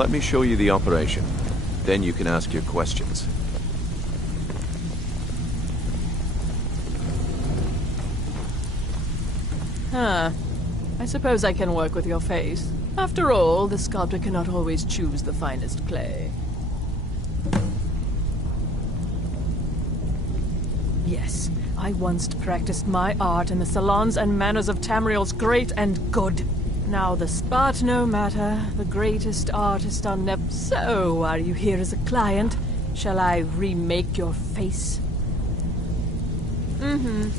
Let me show you the operation. Then you can ask your questions. Huh. I suppose I can work with your face. After all, the sculptor cannot always choose the finest clay. Yes, I once practiced my art in the salons and manners of Tamriel's great and good. Now but no matter, the greatest artist are never... So, are you here as a client? Shall I remake your face? Mm-hmm.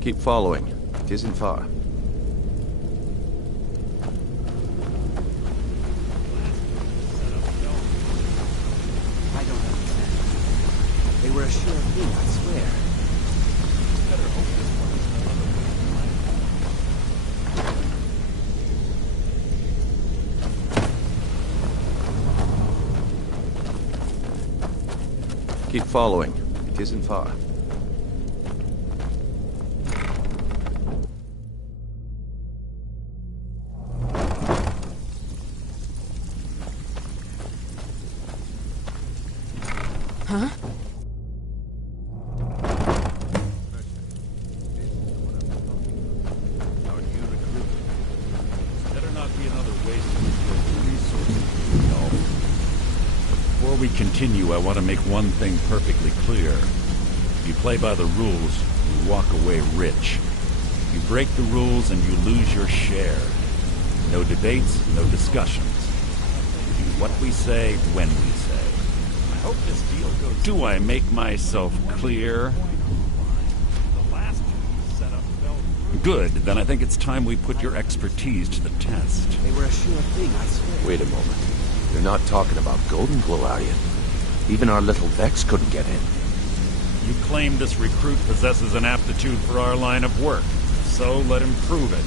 Keep following. It isn't far. I don't understand. They were a sure thing, I swear. Better hope this one is another. Keep following. It isn't far. Huh? Better not be another waste of resources. No. Before we continue, I want to make one thing perfectly clear. If you play by the rules, you walk away rich. You break the rules and you lose your share. No debates, no discussions. We do what we say, when we say. I hope this deal goes... Do I make myself clear? The last set up fell through. Good, then I think it's time we put your expertise to the test. They were a sure thing, I swear. Wait a moment. You're not talking about Golden Glow, are you? Even our little Vex couldn't get in. You claim this recruit possesses an aptitude for our line of work. So let him prove it.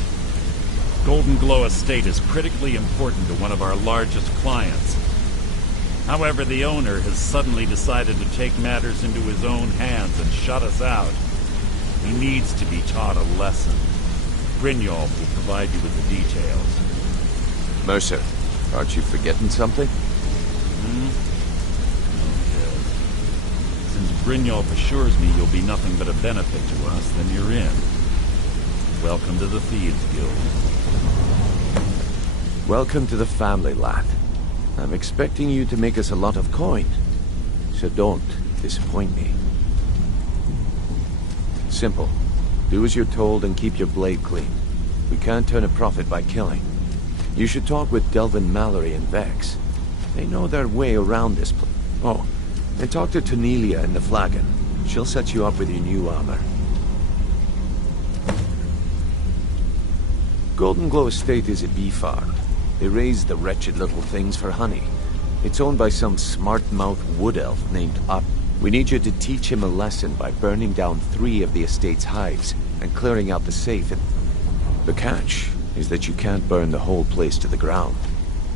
Golden Glow Estate is critically important to one of our largest clients. However, the owner has suddenly decided to take matters into his own hands and shut us out. He needs to be taught a lesson. Brynjolf will provide you with the details. Mercer, aren't you forgetting something? Oh, yes. Since Brynjolf assures me you'll be nothing but a benefit to us, then you're in. Welcome to the Thieves Guild. Welcome to the family, lad. I'm expecting you to make us a lot of coin. So don't disappoint me. Simple. Do as you're told and keep your blade clean. We can't turn a profit by killing. You should talk with Delvin Mallory and Vex. They know their way around this place. Oh, and talk to Tonelia in the Flagon. She'll set you up with your new armor. Golden Glow Estate is a bee farm. They raise the wretched little things for honey. It's owned by some smart-mouthed wood elf named Up. We need you to teach him a lesson by burning down 3 of the estate's hives and clearing out the safe. The catch is that you can't burn the whole place to the ground.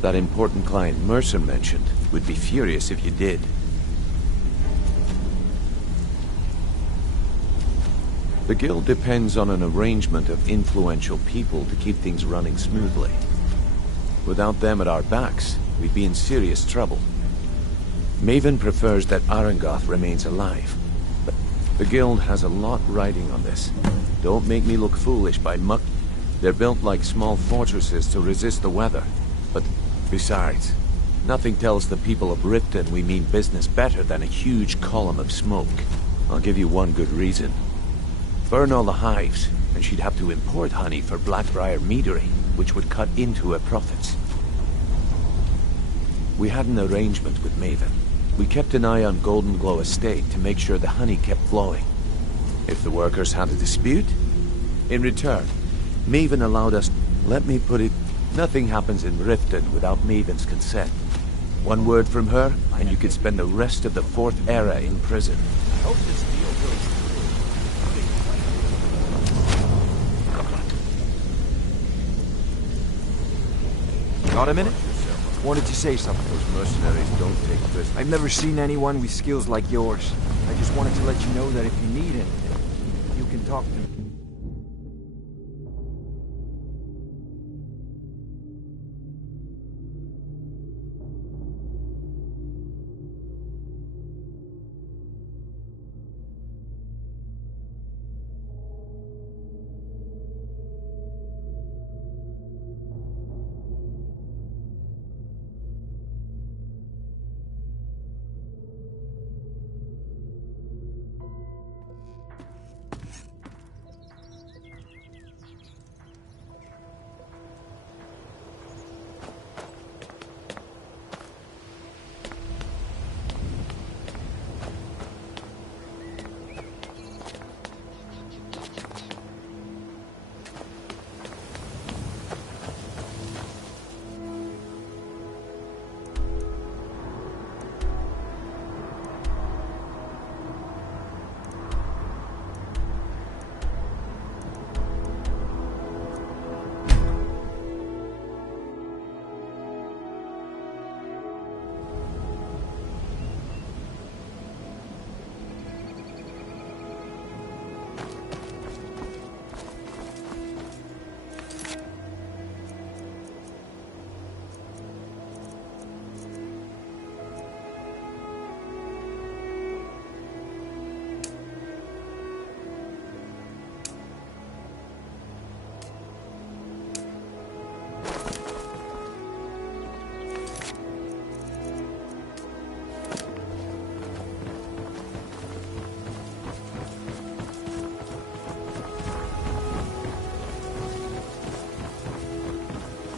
That important client Mercer mentioned would be furious if you did. The guild depends on an arrangement of influential people to keep things running smoothly. Without them at our backs, we'd be in serious trouble. Maven prefers that Arangoth remains alive, but the guild has a lot riding on this. Don't make me look foolish by muck. They're built like small fortresses to resist the weather, But besides, nothing tells the people of Riften we mean business better than a huge column of smoke. I'll give you one good reason. Burn all the hives, and she'd have to import honey for Blackbriar meadery, which would cut into her profits. We had an arrangement with Maven. We kept an eye on Golden Glow Estate to make sure the honey kept flowing. If the workers had a dispute, in return, Maven allowed us... Let me put it, nothing happens in Riften without Maven's consent. One word from her, and you could spend the rest of the Fourth Era in prison. I hope this deal goes through. Got a minute? Wanted to say something. Those mercenaries don't take prisoners. I've never seen anyone with skills like yours. I just wanted to let you know that if you need anything, you can talk to me.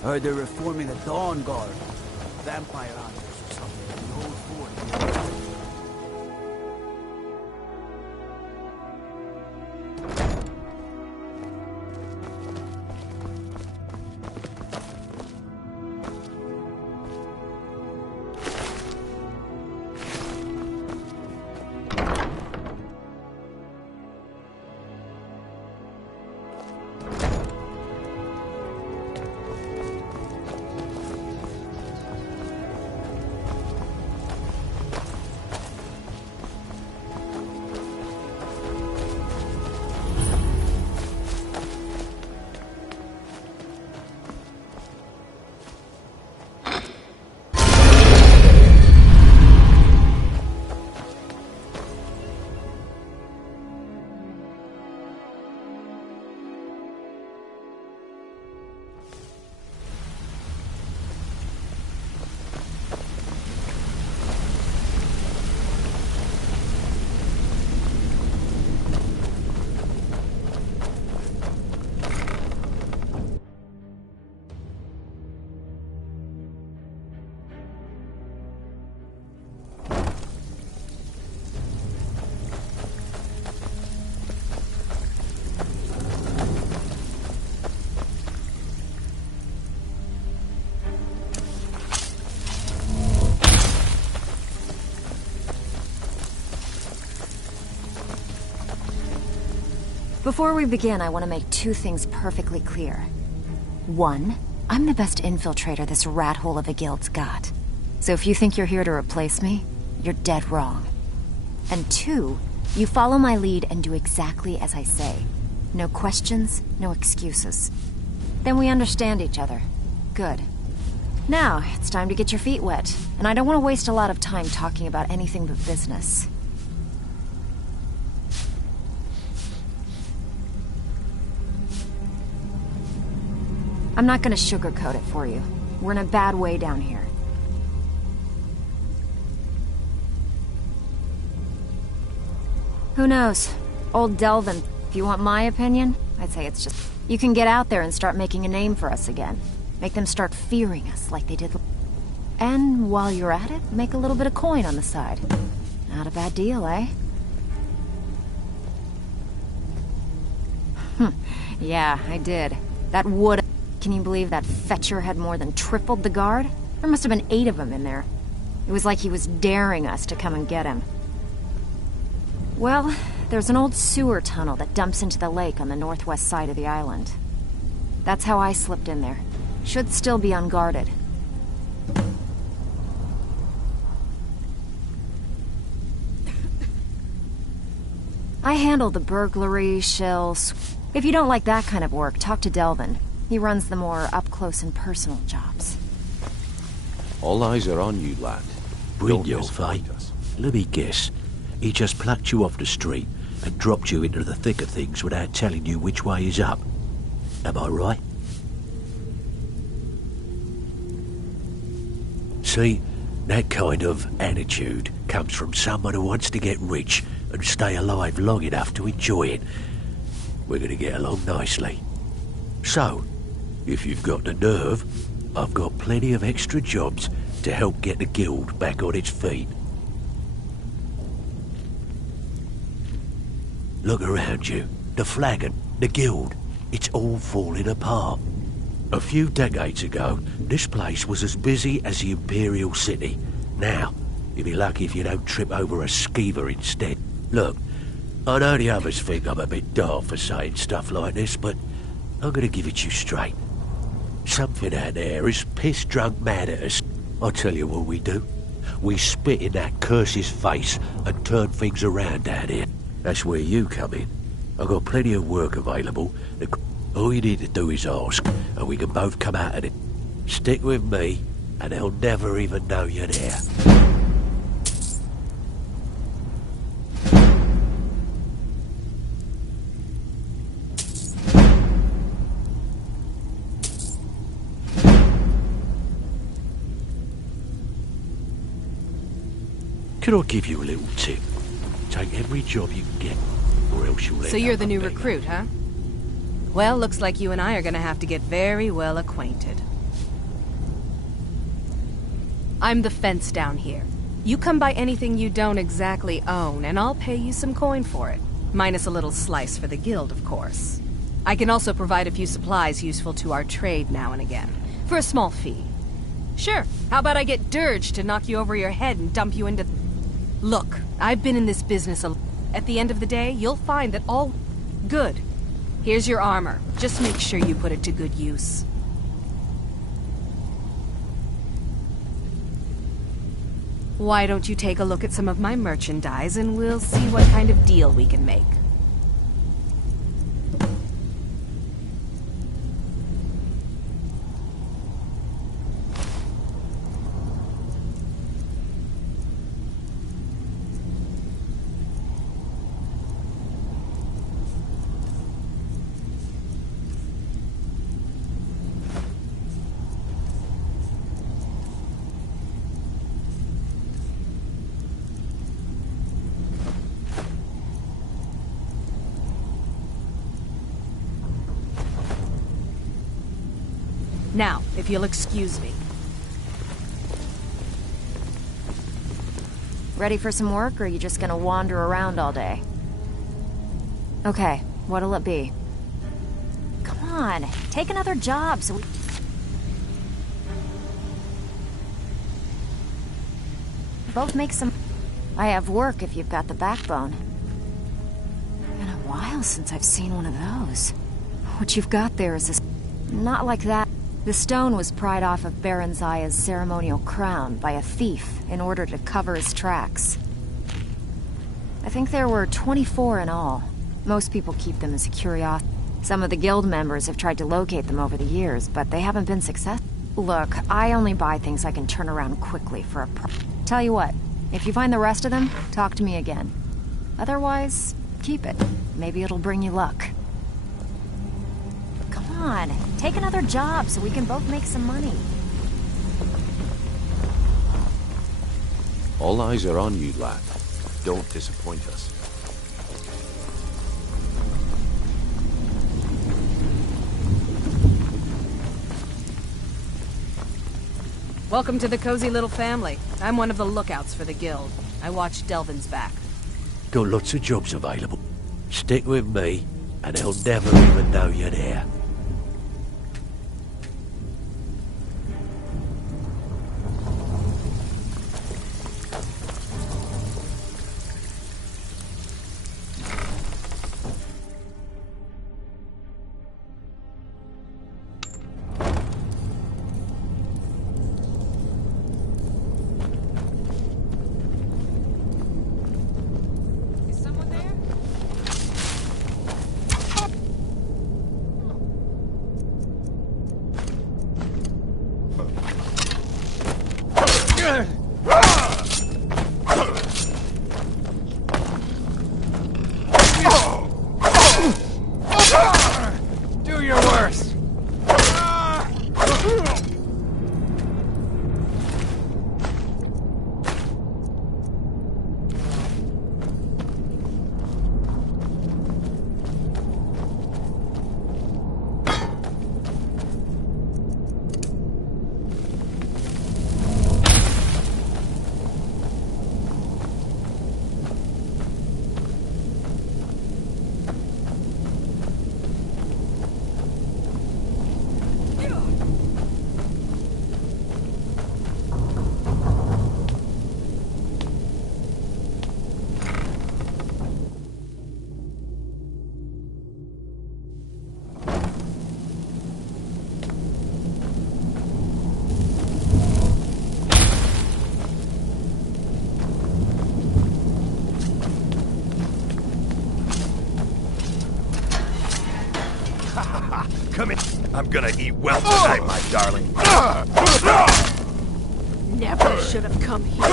Heard they're reforming the Dawn Guard. Vampire hunters or something. The old fort. Before we begin, I want to make two things perfectly clear. One, I'm the best infiltrator this rat hole of a guild's got. So if you think you're here to replace me, you're dead wrong. And two, you follow my lead and do exactly as I say. No questions, no excuses. Then we understand each other. Good. Now, it's time to get your feet wet, and I don't want to waste a lot of time talking about anything but business. I'm not gonna sugarcoat it for you. We're in a bad way down here. Who knows? Old Delvin, if you want my opinion, I'd say it's just... You can get out there and start making a name for us again. Make them start fearing us like they did... And while you're at it, make a little bit of coin on the side. Not a bad deal, eh? Yeah, I did. That wood... Can you believe that fetcher had more than tripled the guard? There must have been 8 of them in there. It was like he was daring us to come and get him. Well, there's an old sewer tunnel that dumps into the lake on the northwest side of the island. That's how I slipped in there. Should still be unguarded. I handle the burglary, shells. If you don't like that kind of work, talk to Delvin. He runs the more up-close and personal jobs. All eyes are on you, lad. Brynjolf, eh? Let me guess. He just plucked you off the street and dropped you into the thick of things without telling you which way is up. Am I right? See, that kind of attitude comes from someone who wants to get rich and stay alive long enough to enjoy it. We're going to get along nicely. So, if you've got the nerve, I've got plenty of extra jobs to help get the guild back on its feet. Look around you. The flagon, the guild, it's all falling apart. A few decades ago, this place was as busy as the Imperial City. Now, you'll be lucky if you don't trip over a skeever instead. Look, I know the others think I'm a bit daft for saying stuff like this, but I'm gonna give it to you straight. Something out there is piss-drunk mad at us. I'll tell you what we do. We spit in that curse's face and turn things around down here. That's where you come in. I've got plenty of work available. All you need to do is ask, and we can both come out of it. Stick with me, and they'll never even know you're there. Can I give you a little tip? Take every job you can get, or else you'll end So you're up the new begging. recruit, huh? Well, looks like you and I are gonna have to get very well acquainted. I'm the fence down here. You come by anything you don't exactly own, and I'll pay you some coin for it. Minus a little slice for the guild, of course. I can also provide a few supplies useful to our trade now and again, for a small fee. Sure, how about I get Dirge to knock you over your head and dump you into... Look, I've been in this business At the end of the day, you'll find that all... Good. Here's your armor. Just make sure you put it to good use. Why don't you take a look at some of my merchandise and we'll see what kind of deal we can make. Now, if you'll excuse me. Ready for some work, or are you just gonna wander around all day? Okay, what'll it be? Come on, take another job so we... both make some... I have work if you've got the backbone. Been a while since I've seen one of those. What you've got there is this... Not like that. The stone was pried off of Baron Zaya's ceremonial crown by a thief in order to cover his tracks. I think there were 24 in all. Most people keep them as a curiosity. Some of the guild members have tried to locate them over the years, but they haven't been successful. Look, I only buy things I can turn around quickly for a Tell you what, if you find the rest of them, talk to me again. Otherwise, keep it. Maybe it'll bring you luck. Come on, take another job so we can both make some money. All eyes are on you, lad. Don't disappoint us. Welcome to the cozy little family. I'm one of the lookouts for the guild. I watch Delvin's back. Got lots of jobs available. Stick with me, and he'll never even know you're there. Do your worst! Come in. I'm gonna eat well tonight, my darling. Never should have come here.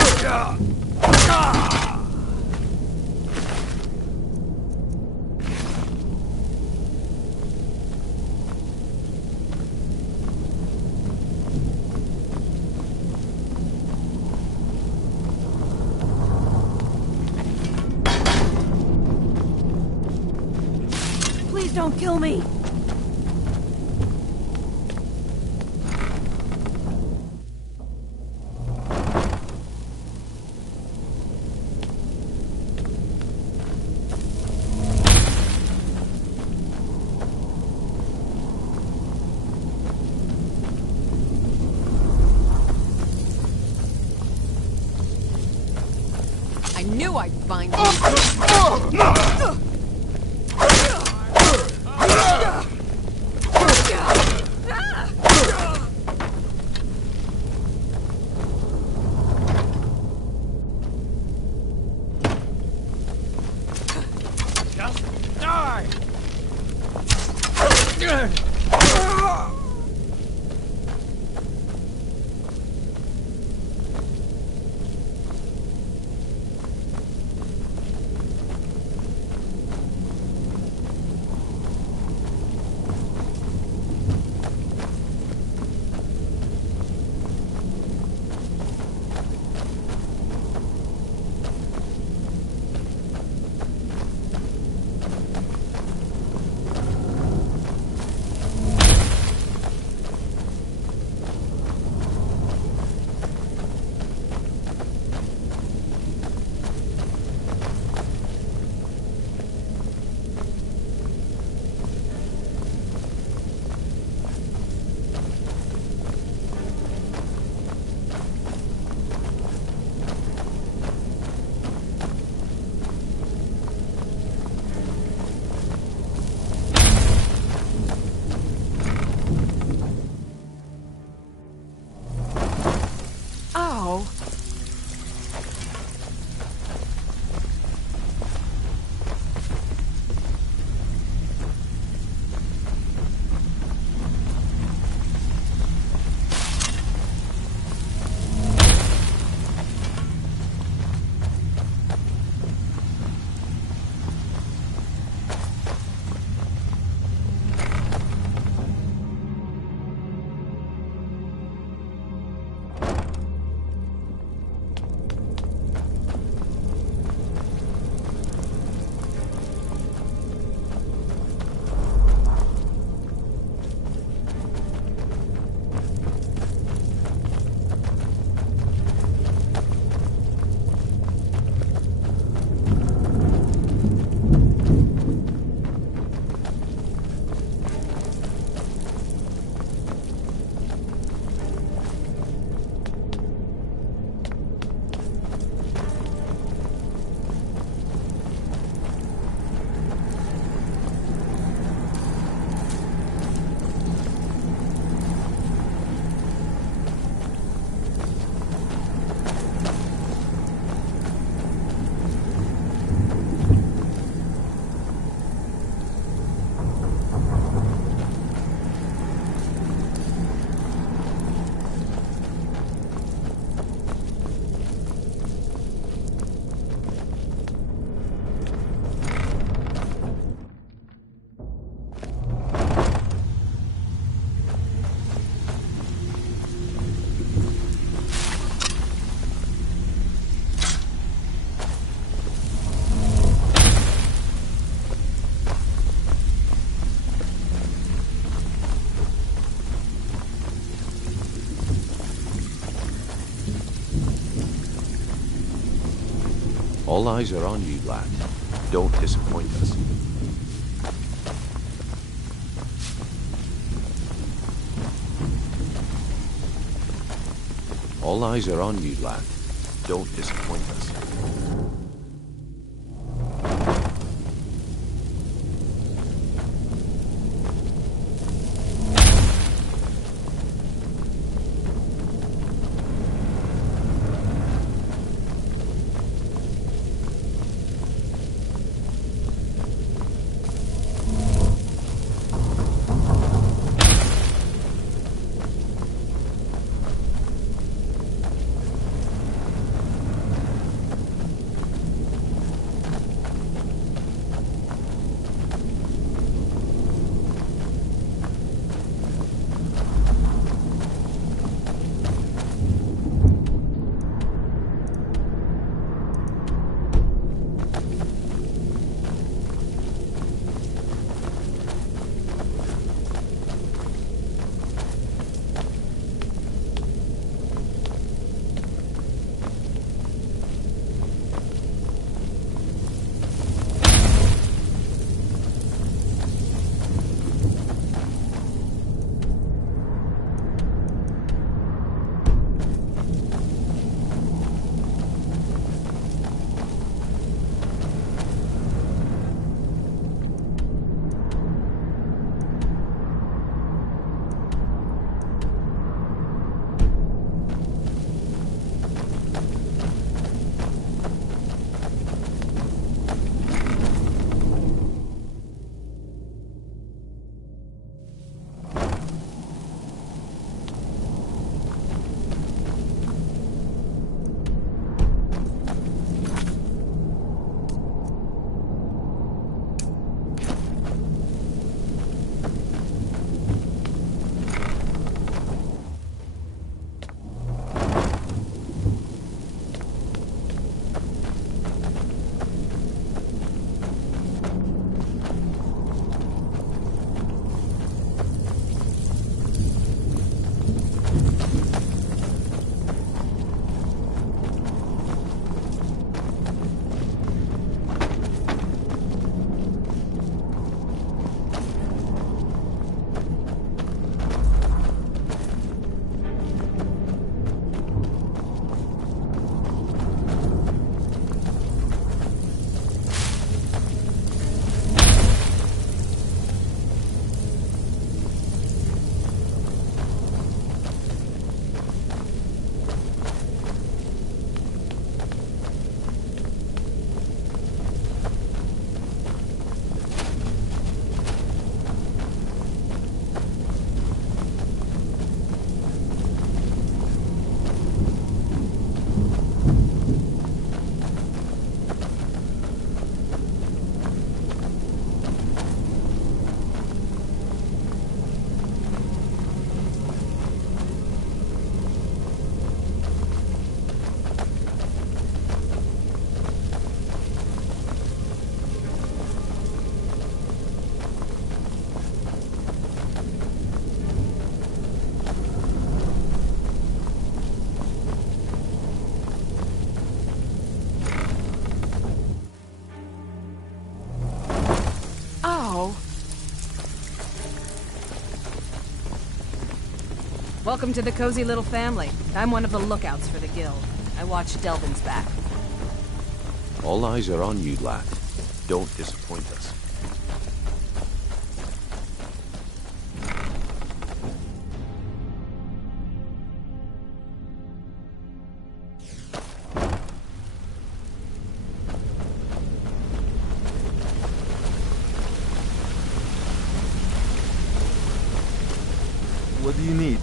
Please don't kill me. I knew I'd find you. Just die! All eyes are on you, lad. Don't disappoint us. All eyes are on you, lad. Don't disappoint us. Welcome to the cozy little family. I'm one of the lookouts for the guild. I watch Delvin's back. All eyes are on you, lad. Don't disappoint us. What do you need?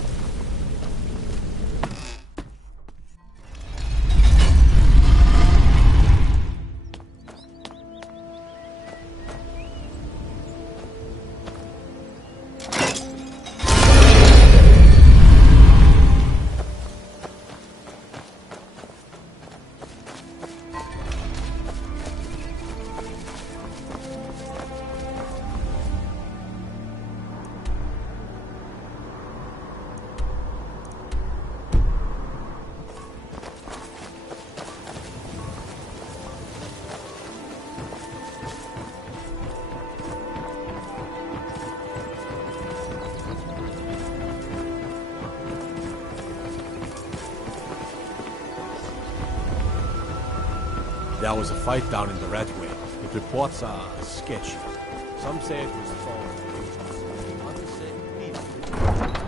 There was a fight down in the Redway. The reports are sketchy. Some say it was fought. Others say peaceful.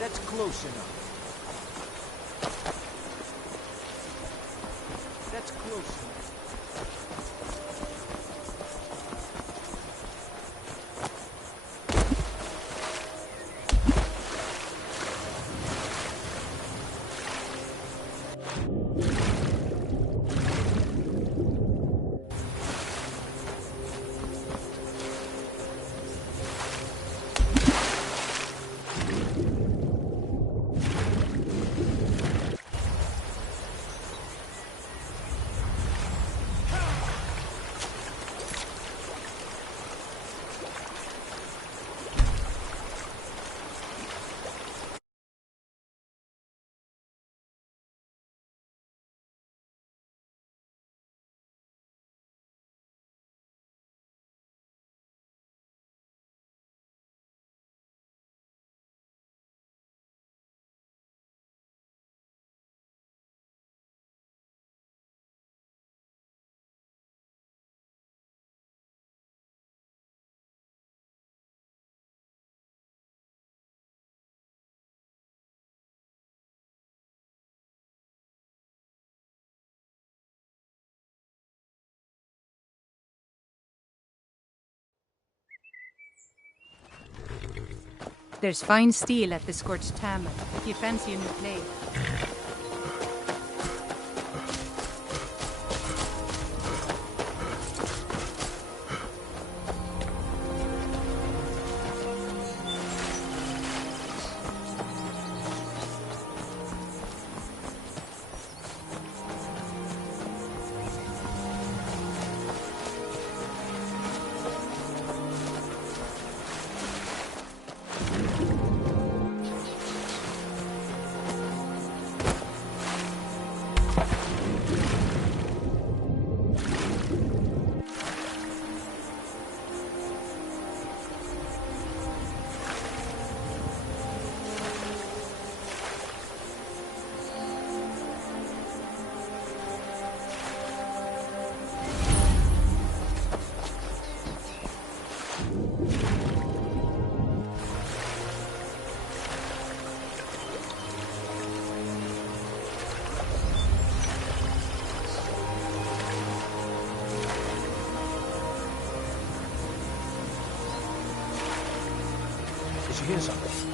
That's close enough. That's close enough. There's fine steel at the Scorched Tamar, if you fancy a new blade. hear something?